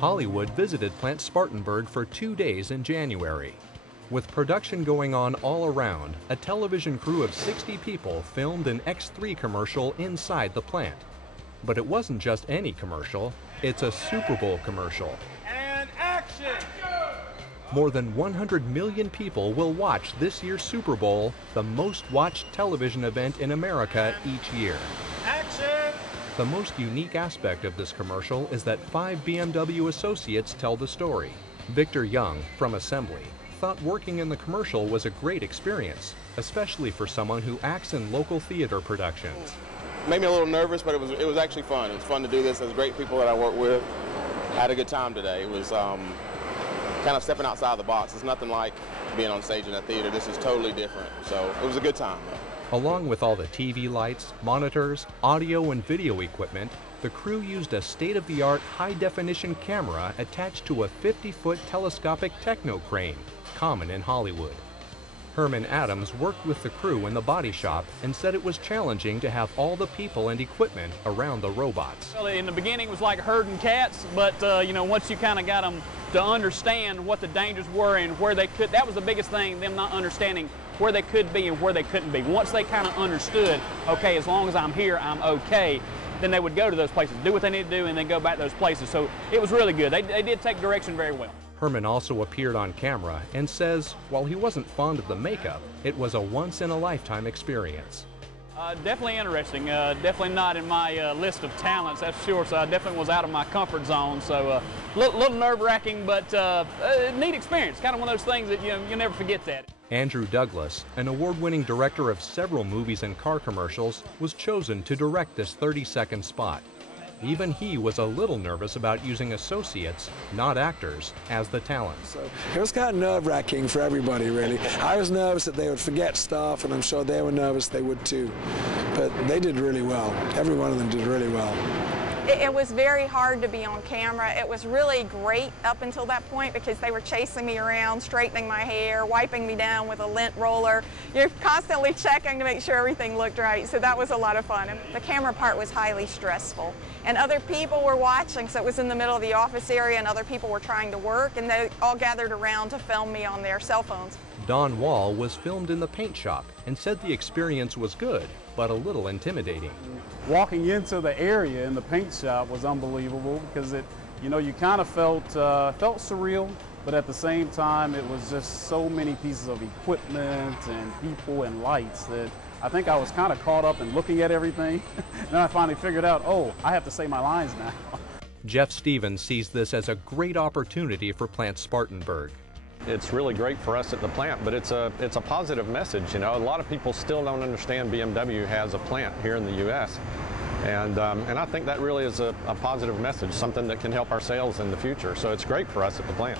Hollywood visited Plant Spartanburg for 2 days in January. With production going on all around, a television crew of 60 people filmed an X3 commercial inside the plant. But it wasn't just any commercial, it's a Super Bowl commercial. And action! More than 100 million people will watch this year's Super Bowl, the most watched television event in America each year. Action! The most unique aspect of this commercial is that 5 BMW associates tell the story. Victor Young, from Assembly, thought working in the commercial was a great experience, especially for someone who acts in local theater productions. Made me a little nervous, but it was actually fun. It was fun to do this. There's great people that I work with. I had a good time today. It was kind of stepping outside the box. It's nothing like being on stage in a theater. This is totally different. So it was a good time. Along with all the TV lights, monitors, audio and video equipment, the crew used a state-of-the-art high-definition camera attached to a 50-foot telescopic techno crane, common in Hollywood. Herman Adams worked with the crew in the body shop and said it was challenging to have all the people and equipment around the robots. Well, in the beginning it was like herding cats, but once you kind of got them to understand what the dangers were and where they could, that was the biggest thing, them not understanding where they could be and where they couldn't be. Once they kind of understood, okay, as long as I'm here, I'm okay, then they would go to those places, do what they need to do, and then go back to those places. So it was really good. They did take direction very well. Herman also appeared on camera and says while he wasn't fond of the makeup, it was a once-in-a-lifetime experience. Definitely interesting. Definitely not in my list of talents, that's sure. So I definitely was out of my comfort zone. So a little nerve-wracking, but neat experience. Kind of one of those things that you'll never forget that. Andrew Douglas, an award-winning director of several movies and car commercials, was chosen to direct this 30-second spot. Even he was a little nervous about using associates, not actors, as the talent. So it was kind of nerve-wracking for everybody, really. I was nervous that they would forget stuff, and I'm sure they were nervous they would too. But they did really well. Every one of them did really well. It was very hard to be on camera. It was really great up until that point because they were chasing me around, straightening my hair, wiping me down with a lint roller. You're constantly checking to make sure everything looked right, so that was a lot of fun. And the camera part was highly stressful. And other people were watching, so it was in the middle of the office area and other people were trying to work, and they all gathered around to film me on their cell phones. Don Wall was filmed in the paint shop and said the experience was good, but a little intimidating. Walking into the area in the paint shop was unbelievable because you kind of felt surreal, but at the same time it was just so many pieces of equipment and people and lights that I think I was kind of caught up in looking at everything. And then I finally figured out, oh, I have to say my lines now. Jeff Stevens sees this as a great opportunity for Plant Spartanburg. It's really great for us at the plant, but it's a positive message. A lot of people still don't understand BMW has a plant here in the U.S. And I think that really is a positive message, something that can help our sales in the future. So it's great for us at the plant.